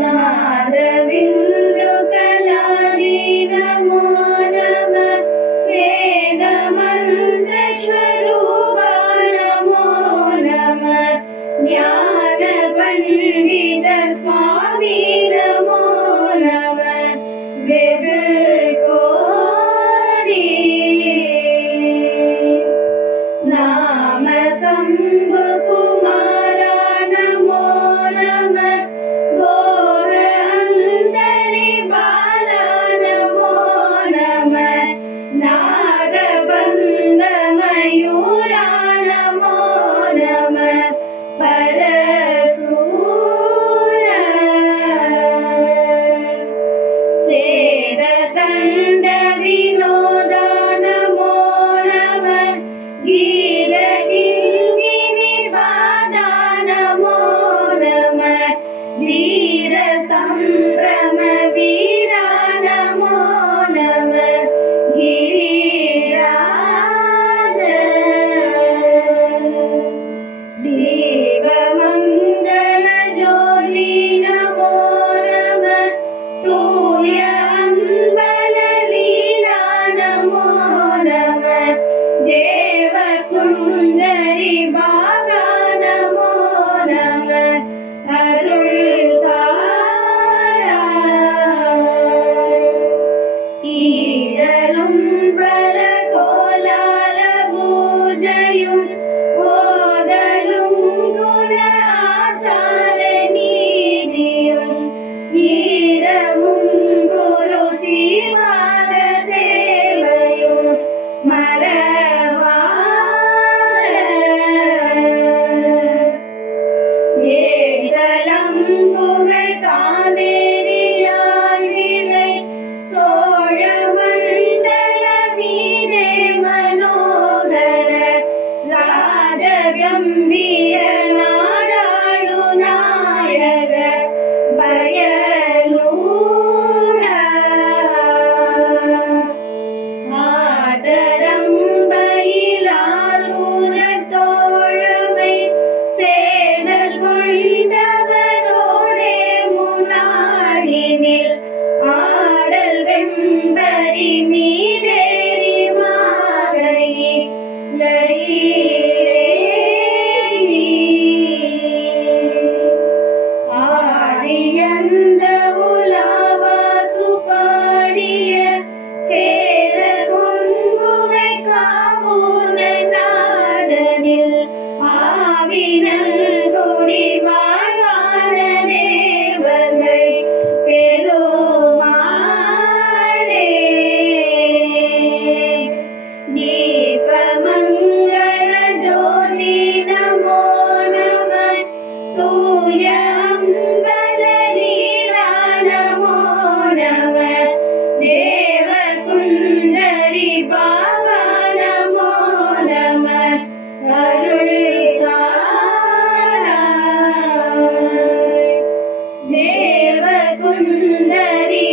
नादबिन्दु कलानि नमो नमः वेदमन्त्रस्वरूपा नमो नमः ज्ञानपण्डित स्वामी नमो नमः वेदकोटि नाम शम्भुकुमारा नमो नमः घोर अन्तरिबाला नमो नमः नागबन्धमयूरा नमो नमः परशूर सेदतण्डविनोदा नमो नमः गीतकिङ्किणिबाधा नमो नमः धीरसम्भ्रमवीरा नमो नमः गिरिराज दीपमङ्गलज्योति नमो नमः तूय अम्बललीला नमो नमः देवकुन्दरी भागा नमो नमः अरुळ्तारा ईडलुं बलकोलालभूजयुं ओदलुं गुण आचारनीतियुं ईरमुं गुरु शिवाद सेवयुं मरवाळ ஏழலம் புகழ் காவேரியாழ் விளை சோழ மண்டல மீதே மனோகர ராஜகம்பீர நாடாளு நாயக பயலூர ஆதரம் பயிலாலூரர் தோழமை சேடல் கொண்டவரோடே முனாடினில் ஆடல் வெம்பரி மீதேறி மாகையை ஆடியந்த உலாவாசு பாடிய சேர கொங்குவை காவூர நாடனில் ஆவினல் கொடி வாழ்வான தேவர்கள் பெருமாளே தீபமங்கள ஜோதி நமோ நமः தூய அம்பலலீலா நமோ நமः தேவகுந்தரி பாகா நமோ நமः அருள்தாராய் தேவகுந்தரி